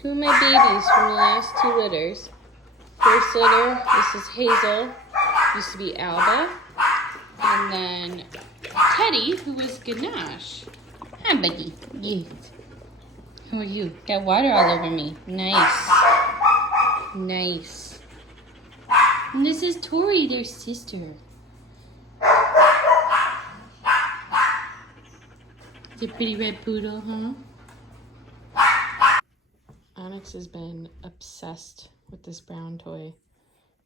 Two of my babies from the last two litters. First litter, this is Hazel, used to be Alba. And then Teddy, who was Ganache. Hi, buddy. Yes. How are you? Got water all over me. Nice. Nice. And this is Tori, their sister. It's a pretty red poodle, huh? Onyx has been obsessed with this brown toy.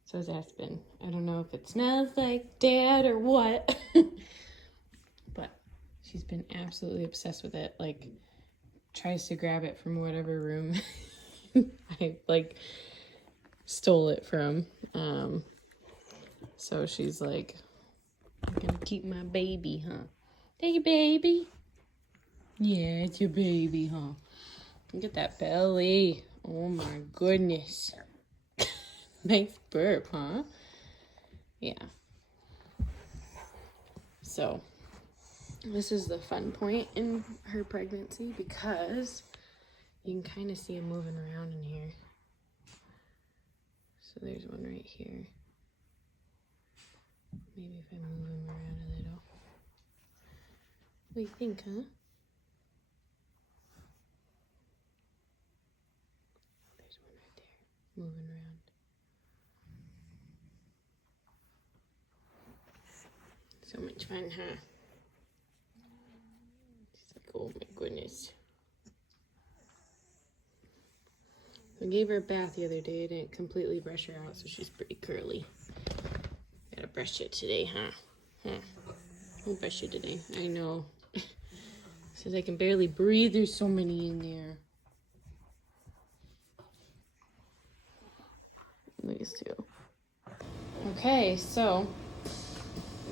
So is Aspen. I don't know if it smells like dad or what. But she's been absolutely obsessed with it. Like, tries to grab it from whatever room I, like, stole it from. So she's like, I'm gonna keep my baby, huh? There your baby. Yeah, it's your baby, huh? Look at that belly. Oh my goodness. Nice burp, huh? Yeah. So, this is the fun point in her pregnancy because you can kind of see him moving around in here. So there's one right here. Maybe if I move him around a little. What do you think, huh? There's one right there, moving around. So much fun, huh? She's like, oh my goodness. I gave her a bath the other day. I didn't completely brush her out, so she's pretty curly. Gotta brush it today, huh? I'll brush you today. I know. Says I can barely breathe. There's so many in there. These two. Okay, so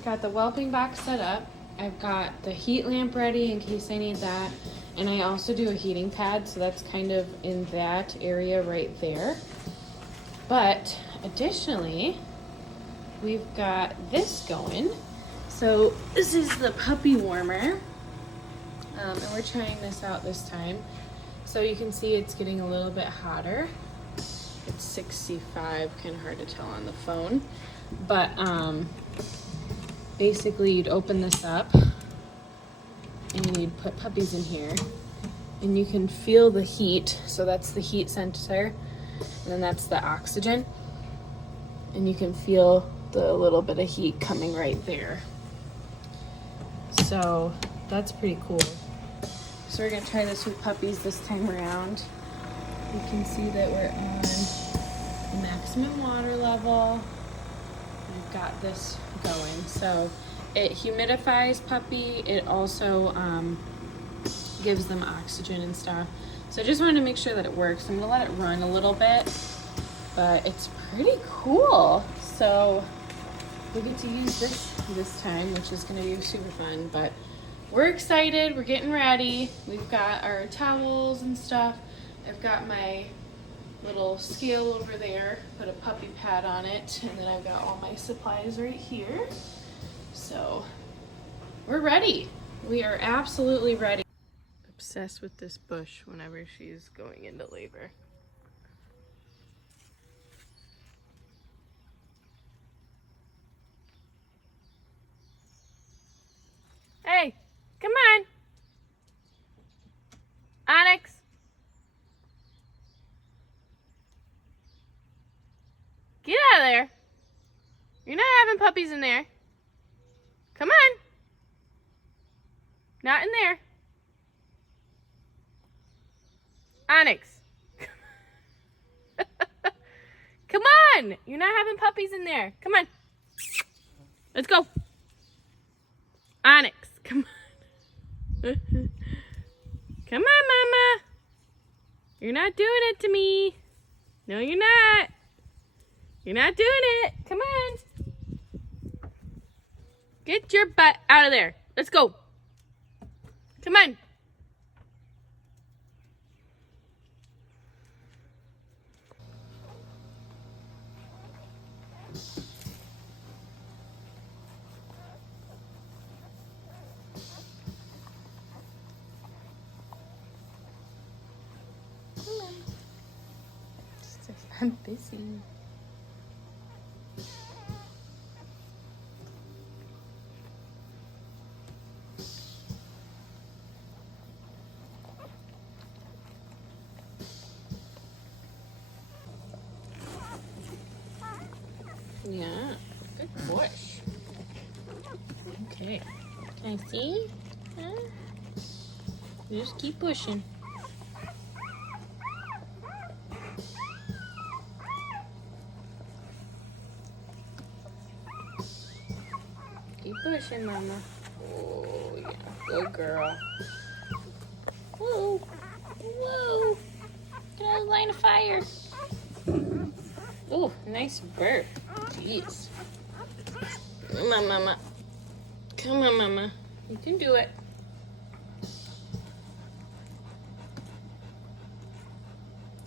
got the whelping box set up. I've got the heat lamp ready in case I need that. And I also do a heating pad, so that's kind of in that area right there. But additionally, we've got this going. So this is the puppy warmer. And we're trying this out this time. So you can see it's getting a little bit hotter. It's 65, kind of hard to tell on the phone. But basically you'd open this up and you'd put puppies in here and you can feel the heat. So that's the heat sensor, and then that's the oxygen, and you can feel the little bit of heat coming right there. So that's pretty cool. So we're gonna try this with puppies this time around. You can see that we're on maximum water level. We've got this going. So it humidifies puppy. It also gives them oxygen and stuff. So I just wanted to make sure that it works. I'm gonna let it run a little bit, but it's pretty cool. So we get to use this time, which is gonna be super fun. But we're excited. We're getting ready. We've got our towels and stuff. I've got my little scale over there, put a puppy pad on it, and then I've got all my supplies right here. So we're ready. We are absolutely ready. Obsessed with this bush whenever she's going into labor. Hey, come on. Onyx. Get out of there. You're not having puppies in there. Come on. Not in there. Onyx. Come on. You're not having puppies in there. Come on. Let's go. Onyx. Come on. Come on, Mama. You're not doing it to me. No, you're not. You're not doing it. Come on. Get your butt out of there. Let's go. Come on. Come on. I'm busy. Yeah, good push. Okay, can I see? Huh? Just keep pushing. Keep pushing, Mama. Oh, yeah, good girl. Whoa, whoa, get out of the line of fire. Oh, nice burp. Jeez. Come on, Mama. Come on, Mama. You can do it.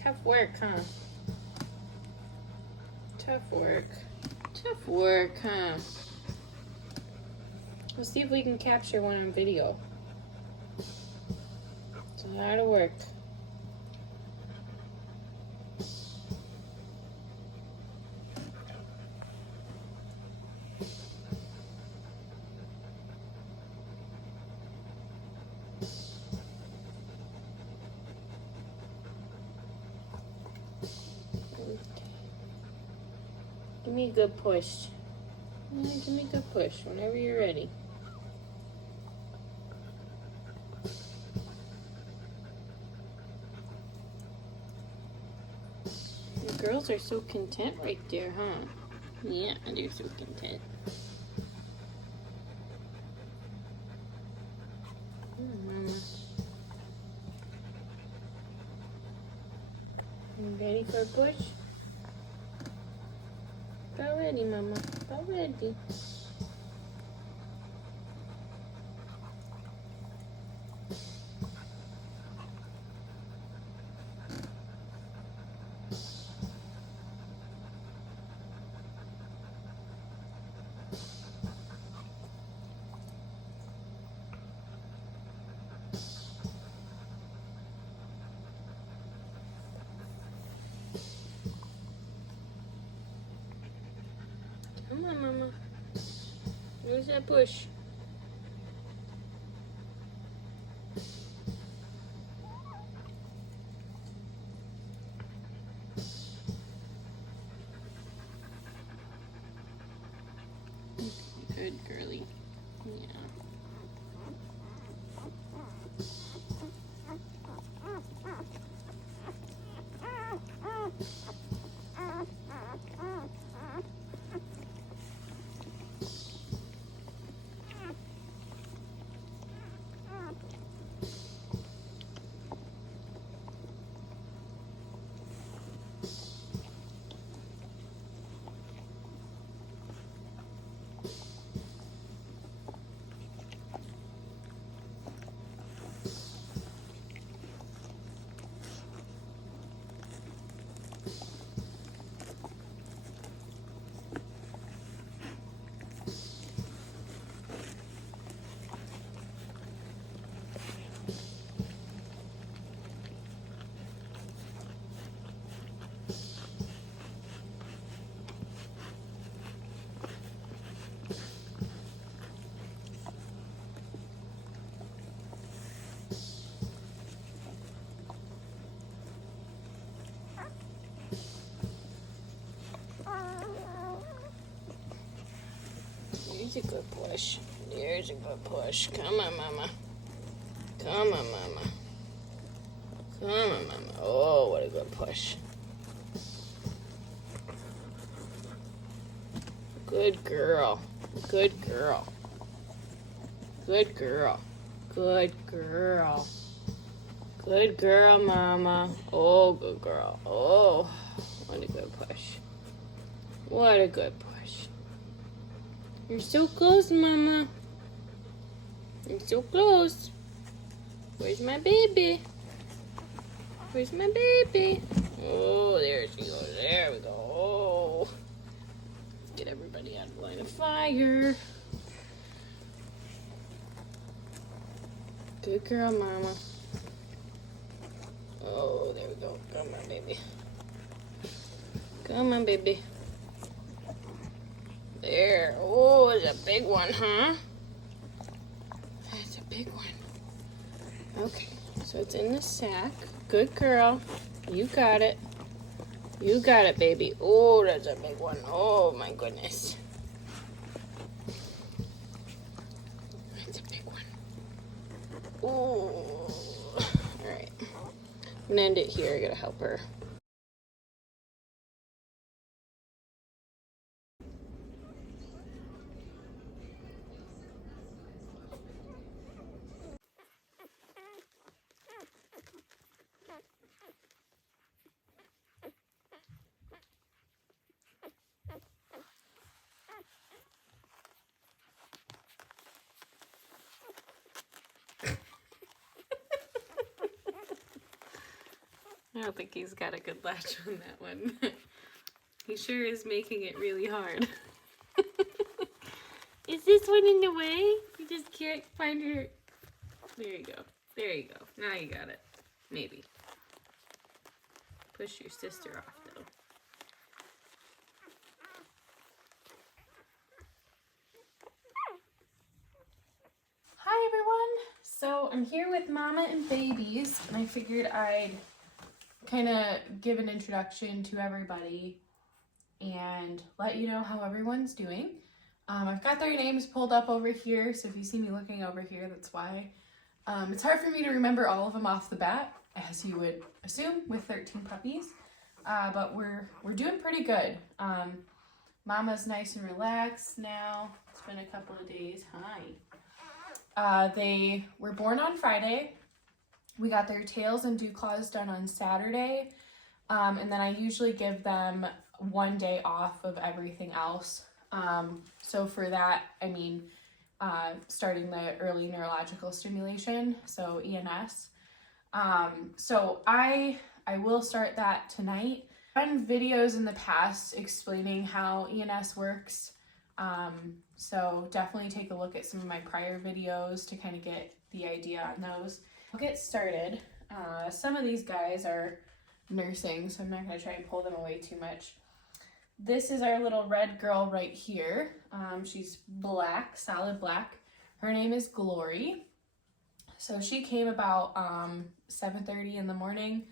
Tough work, huh? Tough work. Tough work, huh? Let's see if we can capture one on video. It's a lot of work. Give me a good push. Yeah, give me a good push whenever you're ready. The girls are so content right there, huh? Yeah, they're so content. Mama. You ready for a push? About ready, Mama. About ready. Come on, Mama. Where's that push? Good girly. Yeah. There's a good push. There's a good push. Come on, Mama. Come on, Mama. Come on, Mama. Oh, what a good push. Good girl. Good girl. Good girl. Good girl. Good girl, Mama. Oh, good girl. Oh, what a good push. What a good push. You're so close, Mama. You're so close. Where's my baby? Where's my baby? Oh, there she goes. There we go. Oh. Get everybody out of the line of fire. Good girl, Mama. Oh, there we go. Come on, baby. Come on, baby. There. Oh, it's a big one, huh? That's a big one. Okay, so it's in the sack. Good girl. You got it. You got it, baby. Oh, that's a big one. Oh, my goodness. That's a big one. Oh. All right. I'm going to end it here. I got to help her. I don't think he's got a good latch on that one. He sure is making it really hard. Is this one in the way? You just can't find her. There you go. There you go. Now you got it. Maybe. Push your sister off, though. Hi, everyone. So I'm here with Mama and babies, and I figured I'd kind of give an introduction to everybody and let you know how everyone's doing. I've got their names pulled up over here, so if you see me looking over here, that's why. It's hard for me to remember all of them off the bat, as you would assume with 13 puppies, but we're doing pretty good. Mama's nice and relaxed now. It's been a couple of days. Hi. They were born on Friday. We got their tails and dew claws done on Saturday, and then I usually give them 1 day off of everything else. So for that, I mean, starting the early neurological stimulation, so ENS. So I will start that tonight. I've done videos in the past explaining how ENS works, so definitely take a look at some of my prior videos to kind of get the idea on those. I'll get started. Some of these guys are nursing, so I'm not going to try and pull them away too much. This is our little red girl right here. She's black, solid black. Her name is Glory. So she came about 7:30 in the morning.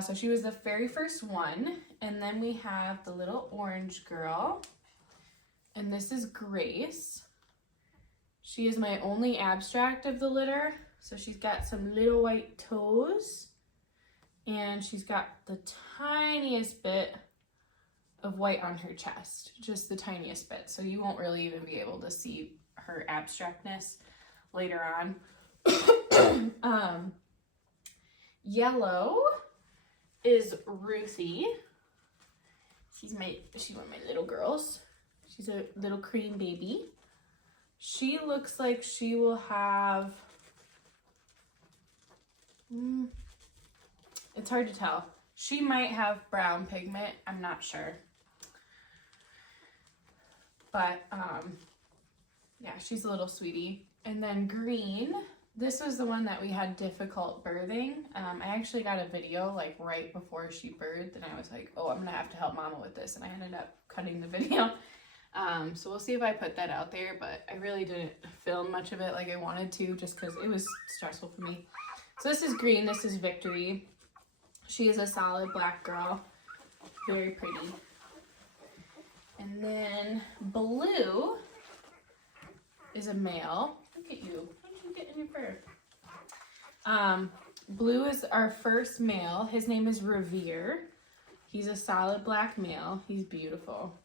So she was the very first one. And then we have the little orange girl. And this is Grace. She is my only abstract of the litter. So she's got some little white toes. And she's got the tiniest bit of white on her chest, just the tiniest bit, so you won't really even be able to see her abstractness later on. Yellow is Ruthie. She's one of my little girls. She's a little cream baby. She looks like she will have, it's hard to tell. She might have brown pigment, I'm not sure. But, yeah, she's a little sweetie. And then green, this was the one that we had difficult birthing. I actually got a video, like, right before she birthed, and I was like, oh, I'm gonna have to help Mama with this, and I ended up cutting the video. So we'll see if I put that out there, but I really didn't film much of it like I wanted to, just because it was stressful for me. So this is green, this is Victory. She is a solid black girl, very pretty. And then blue is a male. Look at you. How did you get in your fur? Blue is our first male. His name is Revere. He's a solid black male. He's beautiful.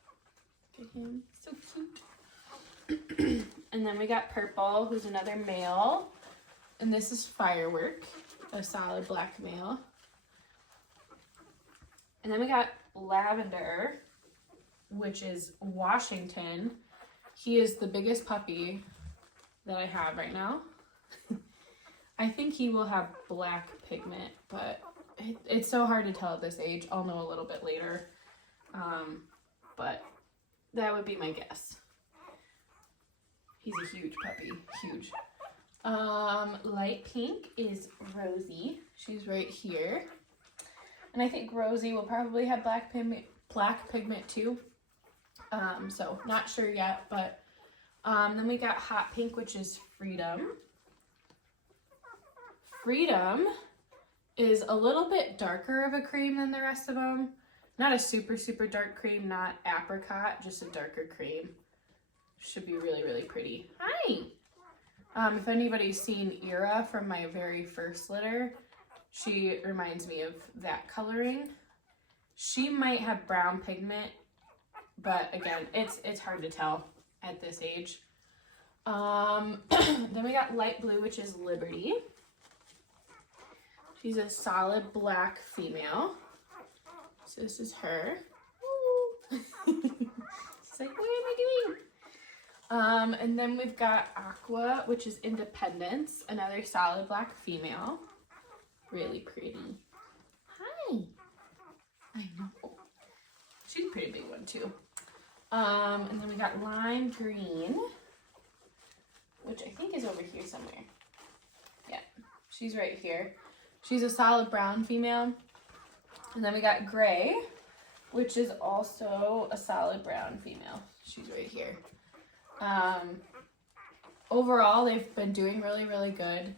Look at him. So cute. And then we got purple, who's another male. And this is Firework, a solid black male. And then we got Lavender, which is Washington. He is the biggest puppy that I have right now. I think he will have black pigment, but it's so hard to tell at this age. I'll know a little bit later, but that would be my guess. He's a huge puppy, huge. Light pink is Rosie. She's right here. And I think Rosie will probably have black black pigment too. So not sure yet, but then we got Hot Pink, which is Freedom. Freedom is a little bit darker of a cream than the rest of them. Not a super, super dark cream, not apricot, just a darker cream. Should be really, really pretty. Hi! If anybody's seen Ira from my very first litter, she reminds me of that coloring. She might have brown pigment, but again, it's hard to tell at this age. Then we got Light Blue, which is Liberty. She's a solid black female. So this is her. She's like, what am I doing? And then we've got Aqua, which is Independence, another solid black female. Really pretty. Hi. I know. She's a pretty big one too. And then we got Lime Green, which I think is over here somewhere. Yeah, she's right here. She's a solid brown female. And then we got Gray, which is also a solid brown female. She's right here. Overall, they've been doing really, really good.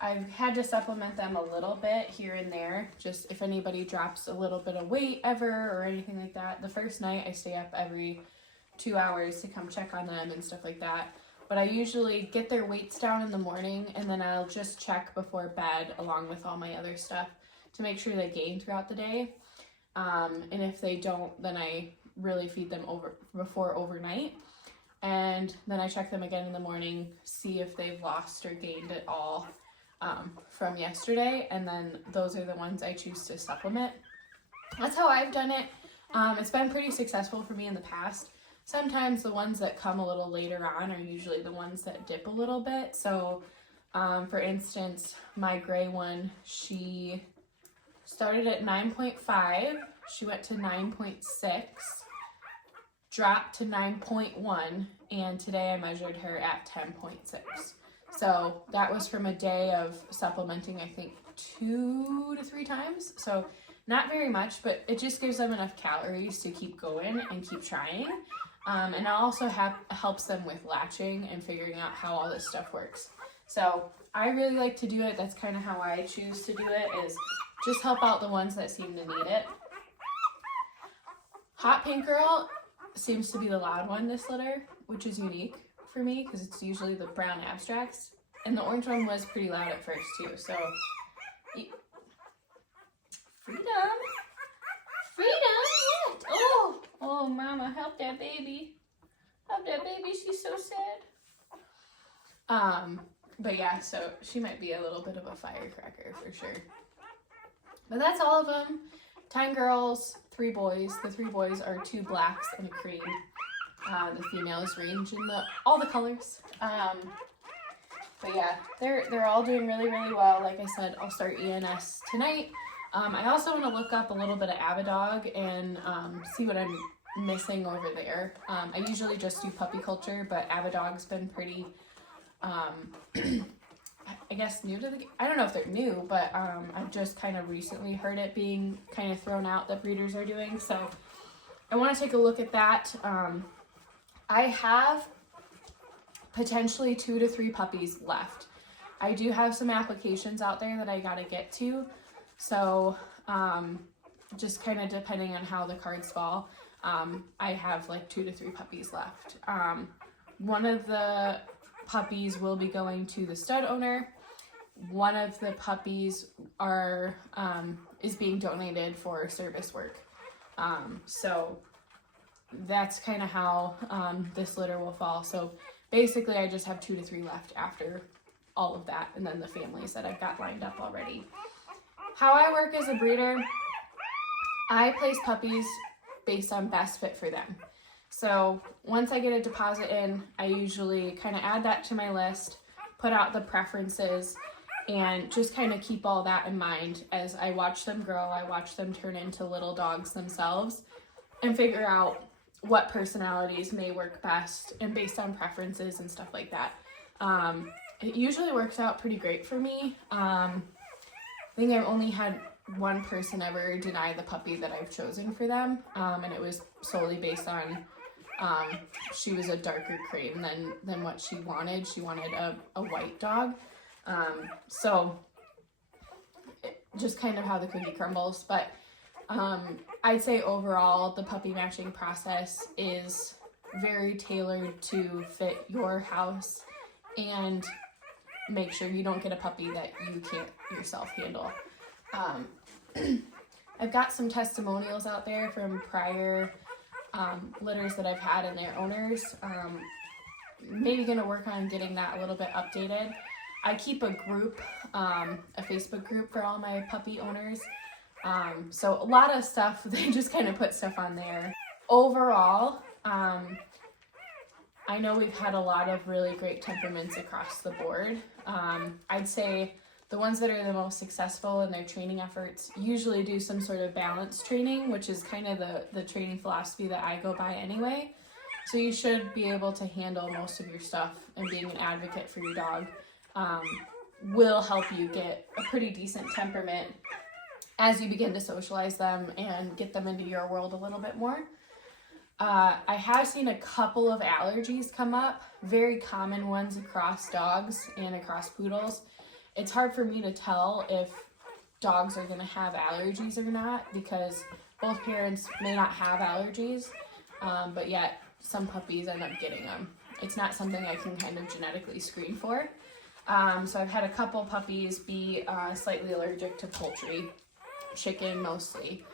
I've had to supplement them a little bit here and there, just if anybody drops a little bit of weight ever or anything like that. The first night I stay up every 2 hours to come check on them and stuff like that. But I usually get their weights down in the morning, and then I'll just check before bed along with all my other stuff to make sure they gain throughout the day. And if they don't, then I really feed them before overnight. And then I check them again in the morning, see if they've lost or gained at all from yesterday. And then those are the ones I choose to supplement. That's how I've done it. It's been pretty successful for me in the past. Sometimes the ones that come a little later on are usually the ones that dip a little bit. So, for instance, my Gray one, she started at 9.5, she went to 9.6, dropped to 9.1, and today I measured her at 10.6. So that was from a day of supplementing, I think, 2 to 3 times. So not very much, but it just gives them enough calories to keep going and keep trying. And it also helps them with latching and figuring out how all this stuff works. So I really like to do it. That's kind of how I choose to do it, is just help out the ones that seem to need it. Hot Pink Girl seems to be the loud one this litter, which is unique for me because it's usually the brown abstracts. And the orange one was pretty loud at first too, so... Freedom! Freedom! What? Oh, mama, help that baby. Help that baby, she's so sad. But yeah, so she might be a little bit of a firecracker for sure. But that's all of them. 10 girls, 3 boys. The 3 boys are 2 blacks and a cream. The females range in all the colors. But yeah, they're all doing really, really well. Like I said, I'll start ENS tonight. I also want to look up a little bit of Avidog and see what I'm missing over there. I usually just do puppy culture, but Avidog's been pretty, I guess, new to the game. I don't know if they're new, but I've just kind of recently heard it being kind of thrown out that breeders are doing. So I want to take a look at that. I have potentially 2 to 3 puppies left. I do have some applications out there that I got to get to. So, just kind of depending on how the cards fall, I have like 2 to 3 puppies left. One of the puppies will be going to the stud owner. One of the puppies is being donated for service work. So that's kind of how this litter will fall. So basically I just have 2 to 3 left after all of that, and then the families that I've got lined up already. How I work as a breeder, I place puppies based on best fit for them. So once I get a deposit in, I usually kind of add that to my list, put out the preferences, and just kind of keep all that in mind as I watch them grow. I watch them turn into little dogs themselves and figure out what personalities may work best and based on preferences and stuff like that. It usually works out pretty great for me. I think I've only had one person ever deny the puppy that I've chosen for them, and it was solely based on she was a darker cream than what she wanted. She wanted a white dog. So just kind of how the cookie crumbles. But I'd say overall the puppy matching process is very tailored to fit your house and make sure you don't get a puppy that you can't yourself handle. I've got some testimonials out there from prior litters that I've had and their owners. Maybe going to work on getting that a little bit updated. I keep a group, a Facebook group for all my puppy owners. So a lot of stuff, they just kind of put stuff on there. Overall, I know we've had a lot of really great temperaments across the board. I'd say the ones that are the most successful in their training efforts usually do some sort of balance training, which is kind of the training philosophy that I go by anyway. So you should be able to handle most of your stuff, and being an advocate for your dog will help you get a pretty decent temperament as you begin to socialize them and get them into your world a little bit more. I have seen a couple of allergies come up, very common ones across dogs and across poodles. It's hard for me to tell if dogs are going to have allergies or not, because both parents may not have allergies, but yet some puppies end up getting them. It's not something I can kind of genetically screen for. So I've had a couple puppies be slightly allergic to poultry, chicken mostly.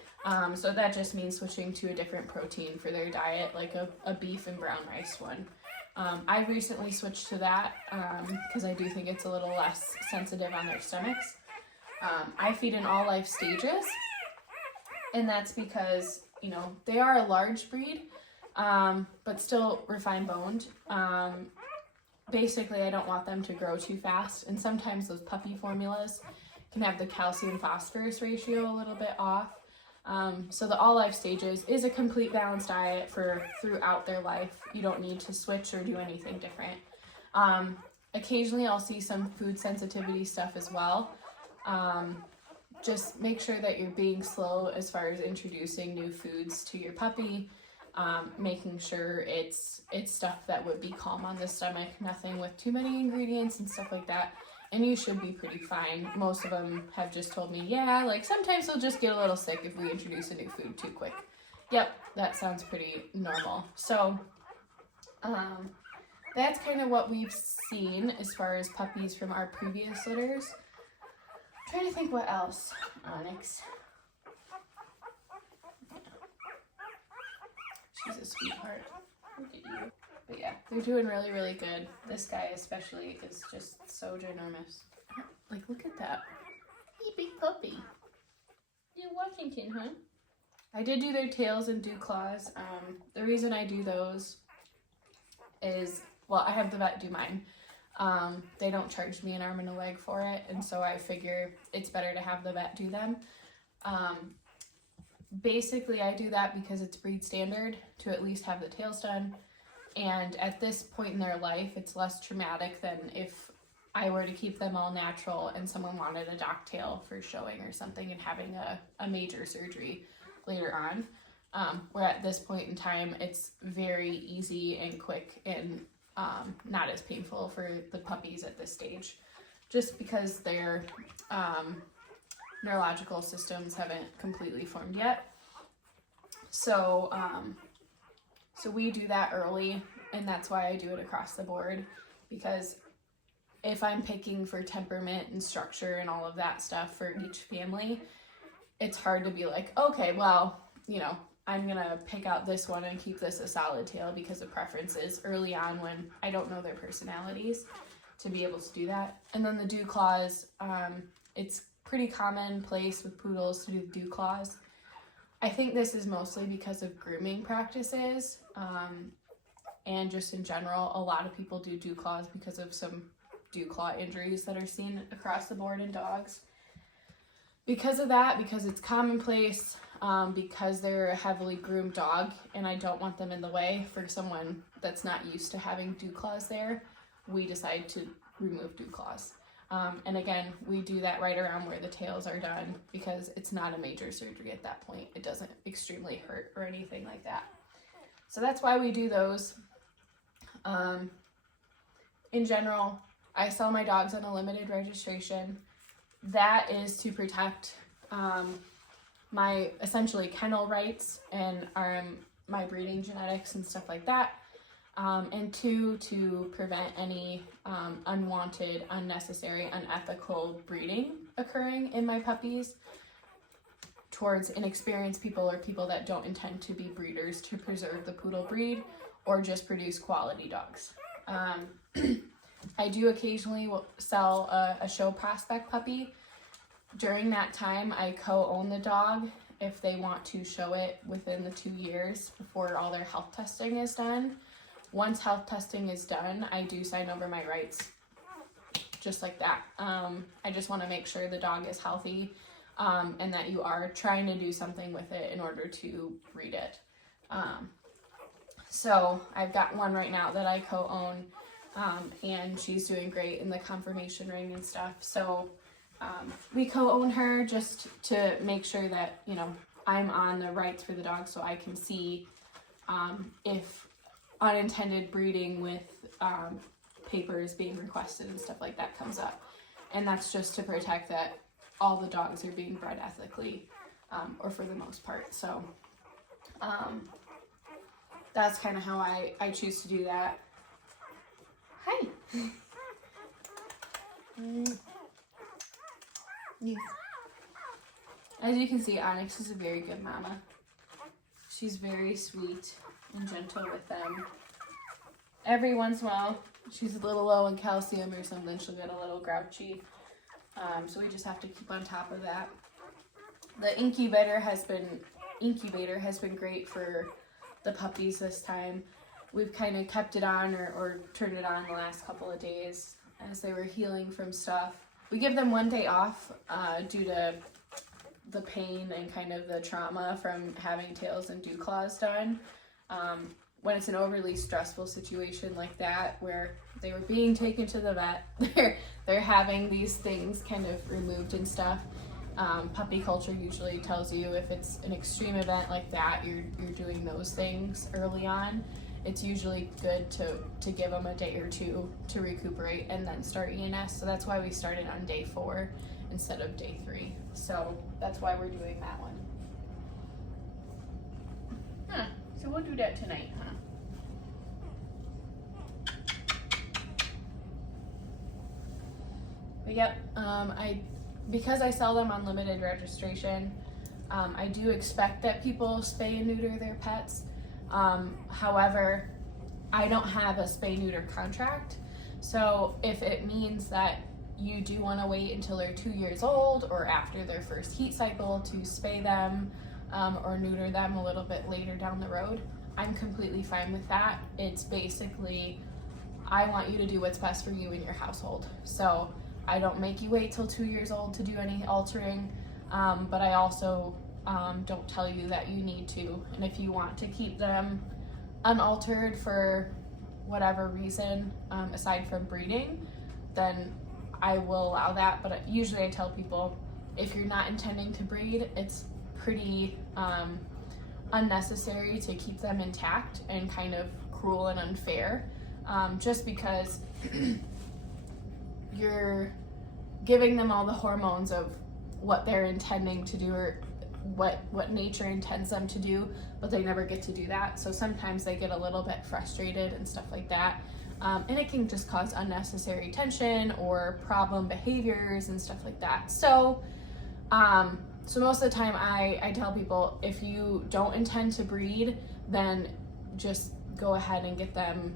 So that just means switching to a different protein for their diet, like a beef and brown rice one. I've recently switched to that because I do think it's a little less sensitive on their stomachs. I feed in all life stages, and that's because, you know, they are a large breed, but still refined boned. Basically, I don't want them to grow too fast, and sometimes those puppy formulas can have the calcium phosphorus ratio a little bit off. So the all life stages is a complete balanced diet for throughout their life. You don't need to switch or do anything different. Occasionally I'll see some food sensitivity stuff as well. Just make sure that you're being slow as far as introducing new foods to your puppy, making sure it's stuff that would be calm on the stomach, nothing with too many ingredients and stuff like that. And you should be pretty fine. Most of them have just told me, yeah, like sometimes they'll just get a little sick if we introduce a new food too quick. Yep, that sounds pretty normal. So that's kind of what we've seen as far as puppies from our previous litters. I'm trying to think what else. Onyx. Yeah. She's a sweetheart. Look at you. But yeah, they're doing really, really good. This guy especially is just so ginormous. Like, look at that. Hey, big puppy. You're Washington, huh? I did do their tails and dew claws. The reason I do those is, well, I have the vet do mine. They don't charge me an arm and a leg for it, and so I figure it's better to have the vet do them. Basically, I do that because it's breed standard to at least have the tails done. And at this point in their life, it's less traumatic than if I were to keep them all natural and someone wanted a dock tail for showing or something and having a major surgery later on. Where at this point in time, it's very easy and quick and not as painful for the puppies at this stage, just because their neurological systems haven't completely formed yet. So we do that early, and that's why I do it across the board, because if I'm picking for temperament and structure and all of that stuff for each family, it's hard to be like, okay, well, you know, I'm going to pick out this one and keep this a solid tail because of preferences early on when I don't know their personalities to be able to do that. And then the dew claws, it's pretty commonplace with poodles to do dew claws. I think this is mostly because of grooming practices, and just in general, a lot of people do dew claws because of some dew claw injuries that are seen across the board in dogs. Because of that, because it's commonplace, because they're a heavily groomed dog, and I don't want them in the way for someone that's not used to having dew claws there, we decide to remove dew claws. And again, we do that right around where the tails are done because it's not a major surgery at that point. It doesn't extremely hurt or anything like that. So that's why we do those. In general, I sell my dogs on a limited registration. That is to protect my essentially kennel rights and my breeding genetics and stuff like that. And two, to prevent any unwanted, unnecessary, unethical breeding occurring in my puppies towards inexperienced people or people that don't intend to be breeders to preserve the poodle breed or just produce quality dogs. I do occasionally sell a show prospect puppy. During that time, I co-own the dog if they want to show it within the 2 years before all their health testing is done. Once health testing is done, I do sign over my rights, just like that. I just want to make sure the dog is healthy and that you are trying to do something with it in order to breed it. So I've got one right now that I co-own, and she's doing great in the confirmation ring and stuff. So we co-own her just to make sure that, you know, I'm on the rights for the dog so I can see if unintended breeding with papers being requested and stuff like that comes up. And that's just to protect that all the dogs are being bred ethically, or for the most part. So that's kind of how I choose to do that. Hi. Yeah. As you can see, Onyx is a very good mama. She's very sweet and gentle with them. Every once in a while, she's a little low in calcium or something, she'll get a little grouchy. So we just have to keep on top of that. The incubator has been great for the puppies this time. We've kind of kept it on or turned it on the last couple of days as they were healing from stuff. We give them 1 day off due to the pain and kind of the trauma from having tails and dew claws done. When it's an overly stressful situation like that, where they were being taken to the vet, they're having these things kind of removed and stuff. Puppy culture usually tells you if it's an extreme event like that, you're doing those things early on. It's usually good to give them a day or two to recuperate and then start ENS. So that's why we started on day 4 instead of day 3. So that's why we're doing that one. Huh. So we'll do that tonight, huh? But yep, because I sell them on limited registration, I do expect that people spay and neuter their pets. However, I don't have a spay-neuter contract. So if it means that you do want to wait until they're 2 years old or after their first heat cycle to spay them or neuter them a little bit later down the road, I'm completely fine with that. It's basically, I want you to do what's best for you and your household. So I don't make you wait till 2 years old to do any altering, but I also don't tell you that you need to. And if you want to keep them unaltered for whatever reason, aside from breeding, then I will allow that. But usually I tell people, if you're not intending to breed, it's pretty unnecessary to keep them intact and kind of cruel and unfair, just because you're giving them all the hormones of what they're intending to do or what nature intends them to do, but they never get to do that. So sometimes they get a little bit frustrated and stuff like that. And it can just cause unnecessary tension or problem behaviors and stuff like that. So most of the time I tell people, if you don't intend to breed, then just go ahead and get them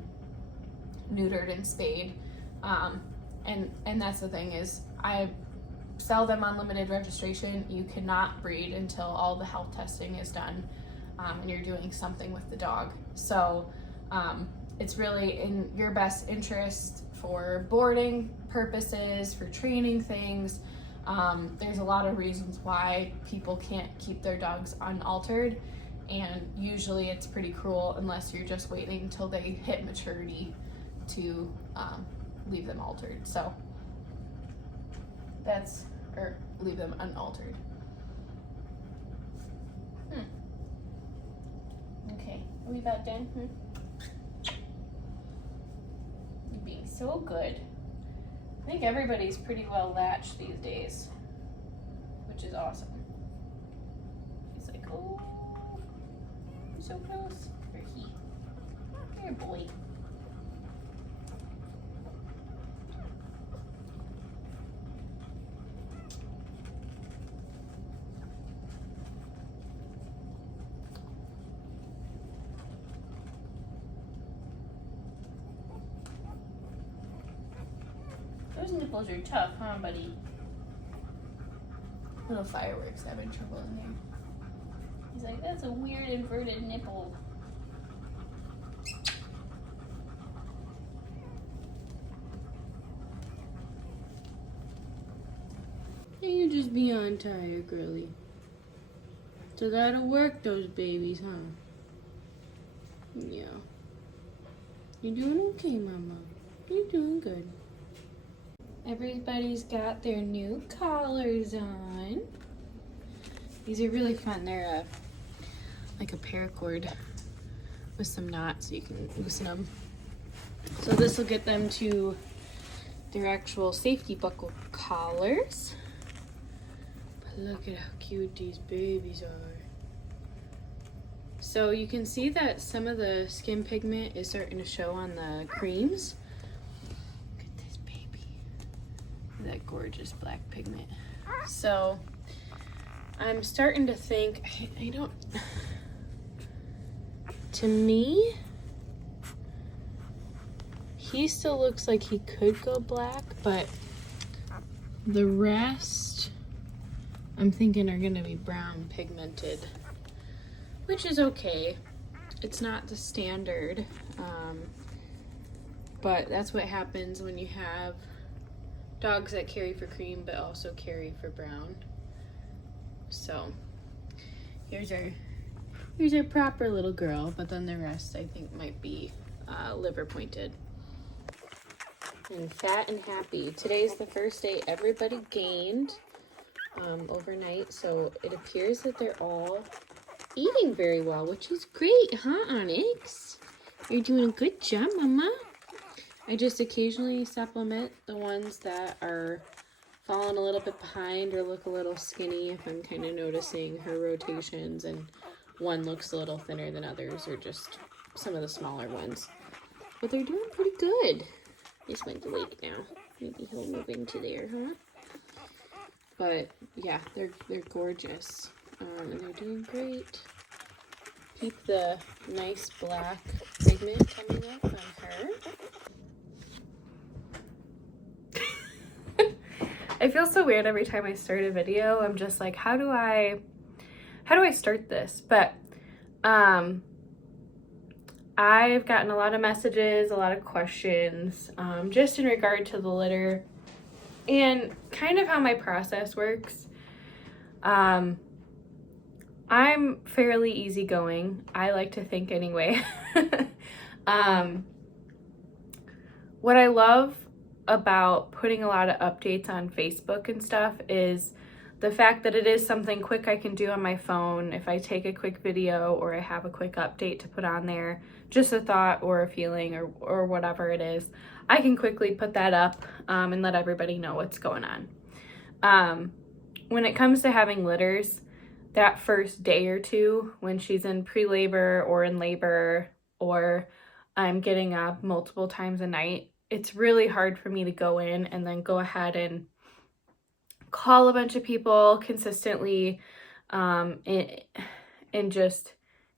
neutered and spayed. And that's the thing, is I sell them on limited registration. You cannot breed until all the health testing is done and you're doing something with the dog. So it's really in your best interest for boarding purposes, for training things. There's a lot of reasons why people can't keep their dogs unaltered, and usually it's pretty cruel unless you're just waiting until they hit maturity to leave them altered. So or leave them unaltered. Okay, are we about done? You're being so good. I think everybody's pretty well latched these days, which is awesome. He's like, oh, you're so close. Or he. Here, boy. Those nipples are tough, huh, buddy? Little fireworks having trouble in there. He's like, that's a weird inverted nipple. You just beyond tired, girly. So that'll work those babies, huh? Yeah. You're doing okay, Mama. You're doing good. Everybody's got their new collars on. These are really fun. They're like a paracord with some knots so you can loosen them. So this will get them to their actual safety buckle collars. But look at how cute these babies are. So you can see that some of the skin pigment is starting to show on the creams. That gorgeous black pigment. So I'm starting to think, I don't, to me, he still looks like he could go black, but the rest I'm thinking are gonna be brown pigmented, which is okay. It's not the standard, but that's what happens when you have dogs that carry for cream but also carry for brown. So here's our proper little girl, but then the rest I think might be liver pointed. And fat and happy. Today's the first day everybody gained overnight, so it appears that they're all eating very well, which is great, huh, Onyx? You're doing a good job, Mama. I just occasionally supplement the ones that are falling a little bit behind or look a little skinny if I'm kind of noticing her rotations and one looks a little thinner than others, or just some of the smaller ones. But they're doing pretty good. This one's awake now. Maybe he'll move into there, huh? But yeah, they're gorgeous. And they're doing great. Keep the nice black pigment coming up on her. I feel so weird every time I start a video. I'm just like, how do I start this? But I've gotten a lot of messages, a lot of questions, just in regard to the litter and kind of how my process works. I'm fairly easygoing. I like to think anyway. What I love about putting a lot of updates on Facebook and stuff is the fact that it is something quick I can do on my phone. If I take a quick video or I have a quick update to put on there, just a thought or a feeling or whatever it is, I can quickly put that up and let everybody know what's going on. When it comes to having litters, that first day or two when she's in pre-labor or in labor or I'm getting up multiple times a night, it's really hard for me to go in and then go ahead and call a bunch of people consistently and just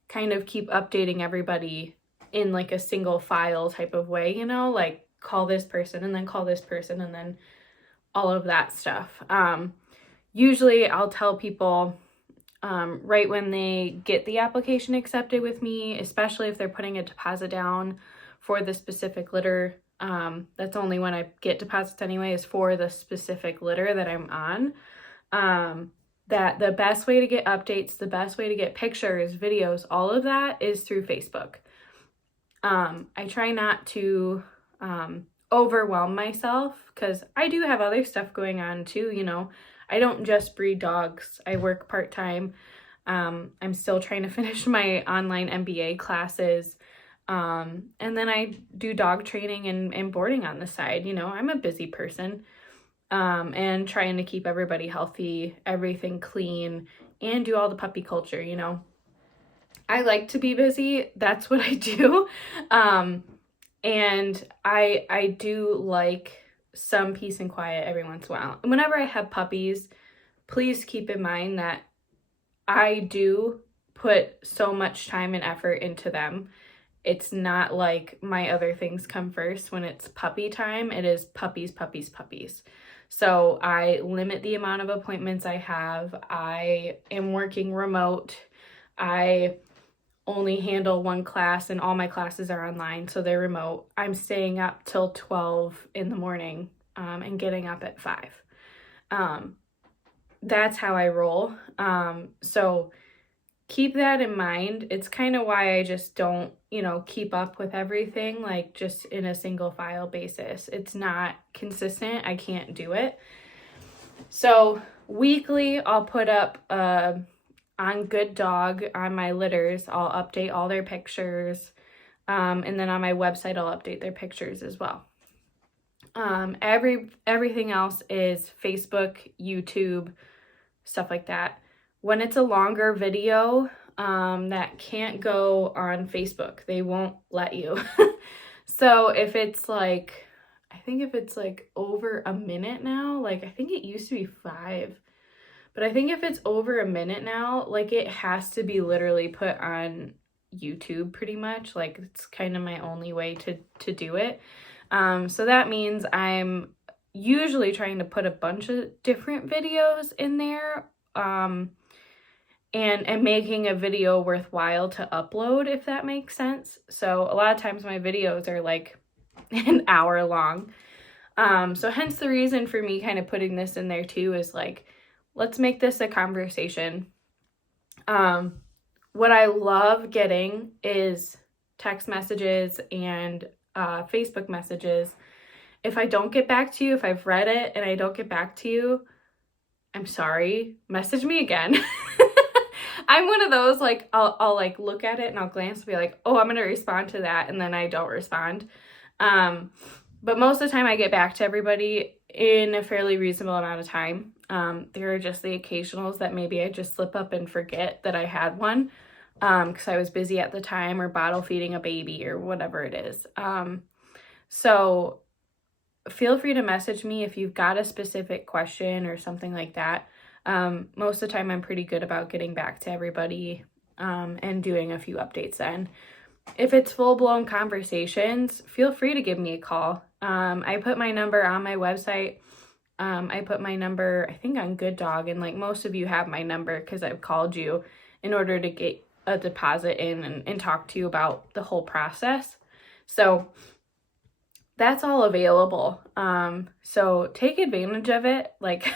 kind of keep updating everybody in like a single file type of way, you know, like call this person and then call this person and then all of that stuff. Usually I'll tell people right when they get the application accepted with me, especially if they're putting a deposit down for the specific litter. That's only when I get deposits anyway, is for the specific litter that I'm on. That the best way to get updates, the best way to get pictures, videos, all of that is through Facebook. I try not to overwhelm myself, because I do have other stuff going on too, you know. I don't just breed dogs. I work part-time. I'm still trying to finish my online MBA classes. And then I do dog training and boarding on the side. You know, I'm a busy person. And trying to keep everybody healthy, everything clean, and do all the puppy culture, you know. I like to be busy. That's what I do. And I do like some peace and quiet every once in a while. And whenever I have puppies, please keep in mind that I do put so much time and effort into them. It's not like my other things come first. When it's puppy time, it is puppies, puppies, puppies. So I limit the amount of appointments I have. I am working remote. I only handle one class, and all my classes are online, so they're remote. I'm staying up till 12 in the morning and getting up at 5. That's how I roll. So keep that in mind. It's kind of why I just don't, you know, keep up with everything, like just in a single file basis. It's not consistent. I can't do it. So weekly, I'll put up on Good Dog, on my litters, I'll update all their pictures. And then on my website, I'll update their pictures as well. Everything else is Facebook, YouTube, stuff like that. When it's a longer video, that can't go on Facebook, they won't let you. So if it's like, I think if it's like over a minute now, like I think it used to be 5, but I think if it's over a minute now, like it has to be literally put on YouTube pretty much. Like it's kind of my only way to do it. So that means I'm usually trying to put a bunch of different videos in there, and making a video worthwhile to upload, if that makes sense. So a lot of times my videos are like an hour long. So hence the reason for me kind of putting this in there too is like, let's make this a conversation. What I love getting is text messages and Facebook messages. If I don't get back to you, if I've read it and I don't get back to you, I'm sorry, message me again. I'm one of those, like, I'll like look at it and I'll glance and be like, oh, I'm going to respond to that. And then I don't respond. But most of the time I get back to everybody in a fairly reasonable amount of time. There are just the occasionals that maybe I just slip up and forget that I had one, because I was busy at the time or bottle feeding a baby or whatever it is. So feel free to message me if you've got a specific question or something like that. Most of the time I'm pretty good about getting back to everybody, and doing a few updates then. If it's full-blown conversations, feel free to give me a call. I put my number on my website. I put my number, I think, on Good Dog, and like most of you have my number because I've called you in order to get a deposit in and talk to you about the whole process. So that's all available. So take advantage of it. Like,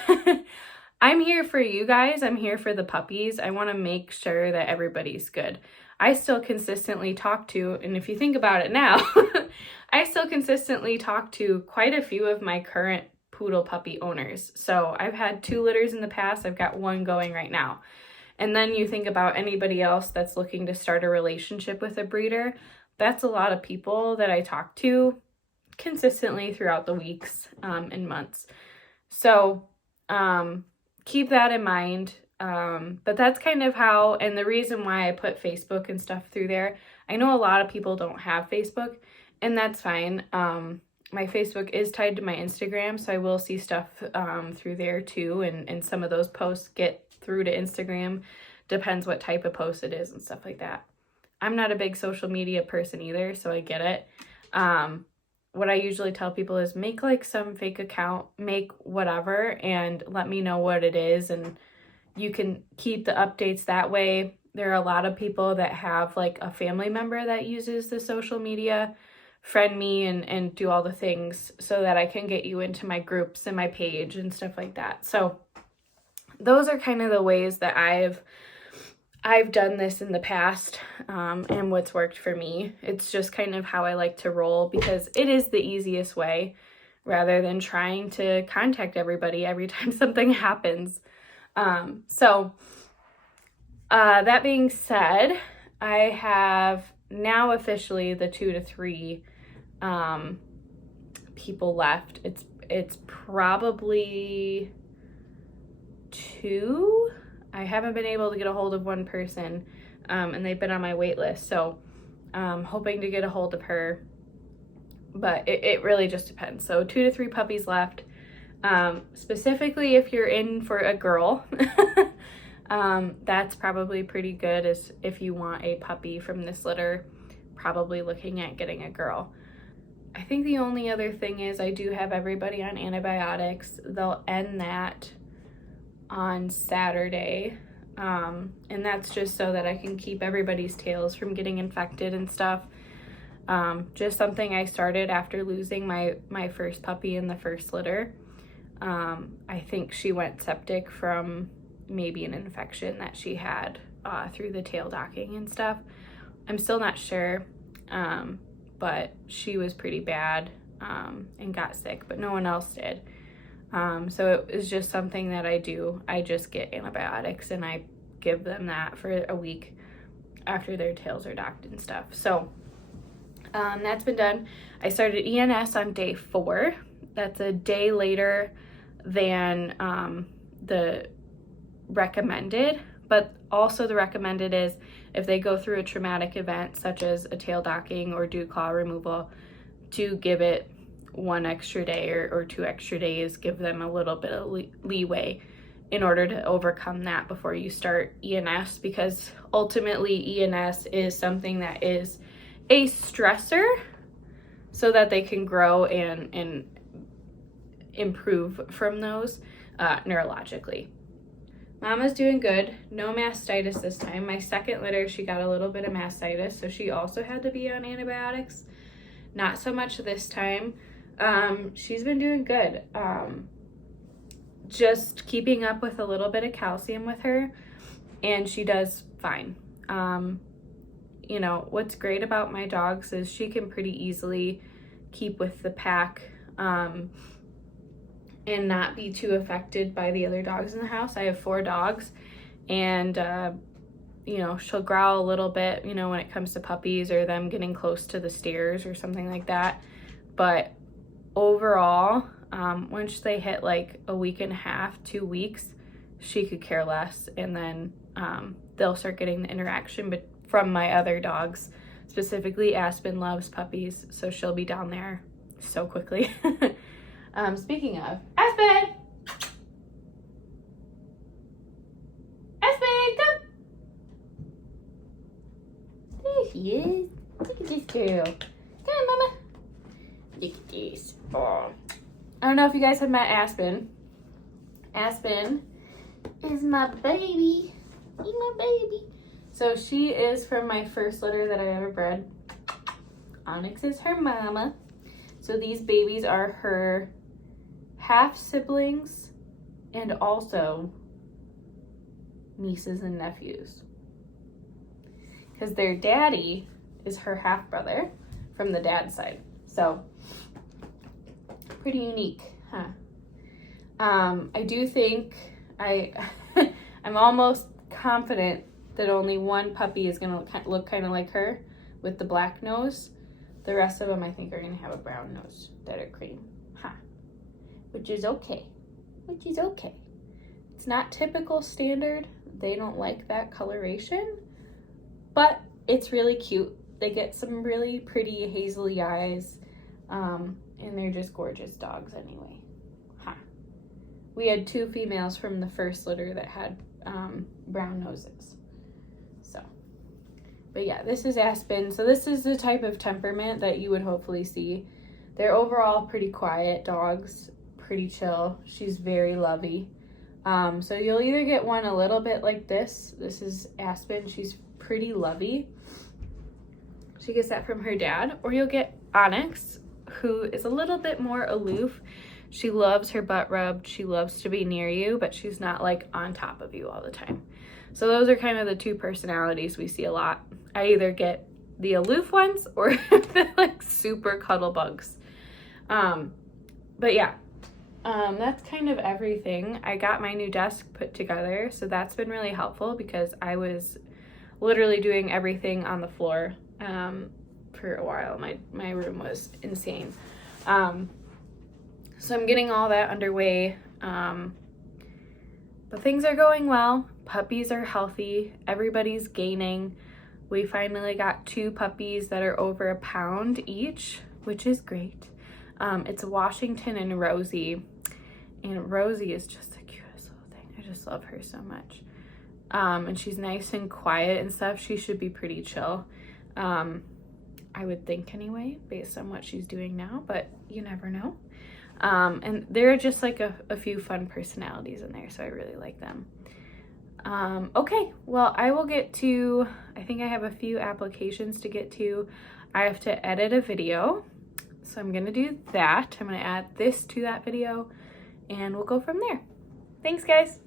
I'm here for you guys. I'm here for the puppies. I want to make sure that everybody's good. I still consistently talk to, and if you think about it now, I still consistently talk to quite a few of my current poodle puppy owners. So I've had 2 litters in the past. I've got 1 going right now. And then you think about anybody else that's looking to start a relationship with a breeder. That's a lot of people that I talk to consistently throughout the weeks and months. So keep that in mind. But that's kind of how, and the reason why I put Facebook and stuff through there. I know a lot of people don't have Facebook, and that's fine. My Facebook is tied to my Instagram, so I will see stuff through there too, and some of those posts get through to Instagram. Depends what type of post it is and stuff like that. I'm not a big social media person either, so I get it. What I usually tell people is make like some fake account, make whatever, and let me know what it is, and you can keep the updates that way. There are a lot of people that have like a family member that uses the social media. Friend me and do all the things so that I can get you into my groups and my page and stuff like that. So those are kind of the ways that I've done this in the past, and what's worked for me. It's just kind of how I like to roll because it is the easiest way rather than trying to contact everybody every time something happens. That being said, I have now officially the 2 to 3 people left. It's probably 2. I haven't been able to get a hold of one person, and they've been on my wait list, so hoping to get a hold of her, but it really just depends. So 2 to 3 puppies left. Specifically if you're in for a girl, that's probably pretty good. Is if you want a puppy from this litter, probably looking at getting a girl. I think the only other thing is I do have everybody on antibiotics. They'll end that on Saturday, and that's just so that I can keep everybody's tails from getting infected and stuff. Just something I started after losing my first puppy in the first litter. I think she went septic from maybe an infection that she had through the tail docking and stuff. I'm still not sure, but she was pretty bad and got sick, but no one else did. So it was just something that I do. I just get antibiotics and I give them that for a week after their tails are docked and stuff. So that's been done. I started ENS on day 4. That's a day later than the recommended, but also the recommended is if they go through a traumatic event such as a tail docking or dew claw removal, to give it 1 extra day or 2 extra days, give them a little bit of leeway in order to overcome that before you start ENS, because ultimately ENS is something that is a stressor so that they can grow and improve from those neurologically. Mama's doing good. No mastitis this time. My second litter, she got a little bit of mastitis, so she also had to be on antibiotics. Not so much this time. She's been doing good. Just keeping up with a little bit of calcium with her, and she does fine. You know, what's great about my dogs is she can pretty easily keep with the pack and not be too affected by the other dogs in the house. I have 4 dogs, and you know, she'll growl a little bit, you know, when it comes to puppies or them getting close to the stairs or something like that. But overall, once they hit like a week and a half, 2 weeks, she could care less, and then they'll start getting the interaction from my other dogs. Specifically, Aspen loves puppies, so she'll be down there so quickly. Speaking of, Aspen! Aspen, come! There she is. Look at this girl. Come on, Mama. Look at this. Oh. I don't know if you guys have met Aspen. Aspen is my baby. He's my baby. So she is from my first litter that I ever bred. Onyx is her mama. So these babies are her half siblings and also nieces and nephews. Because their daddy is her half brother from the dad's side. So pretty unique, huh? I do think I'm almost confident that only one puppy is gonna look kind of like her with the black nose. The rest of them, I think, are gonna have a brown nose that are cream, huh? Which is okay. Which is okay. It's not typical standard. They don't like that coloration, but it's really cute. They get some really pretty hazily eyes, and they're just gorgeous dogs anyway. Huh. We had 2 females from the first litter that had brown noses. So, but yeah, this is Aspen. So this is the type of temperament that you would hopefully see. They're overall pretty quiet dogs, pretty chill. She's very lovey. So you'll either get one a little bit like this. This is Aspen. She's pretty lovey. She gets that from her dad. Or you'll get Onyx, who is a little bit more aloof. She loves her butt rubbed. She loves to be near you, but she's not like on top of you all the time. So those are kind of the two personalities we see a lot. I either get the aloof ones or the like super cuddle bugs. But yeah, that's kind of everything. I got my new desk put together, so that's been really helpful because I was literally doing everything on the floor for a while. My room was insane. So I'm getting all that underway. But things are going well. Puppies are healthy. Everybody's gaining. We finally got 2 puppies that are over 1 pound each, which is great. It's Washington and Rosie. And Rosie is just the cutest little thing. I just love her so much. And she's nice and quiet and stuff. She should be pretty chill. I would think anyway, based on what she's doing now, but you never know. And there are just like a few fun personalities in there, so I really like them. Okay, well, I will get to, I think I have a few applications to get to. I have to edit a video, so I'm gonna do that. I'm gonna add this to that video, and we'll go from there. Thanks, guys.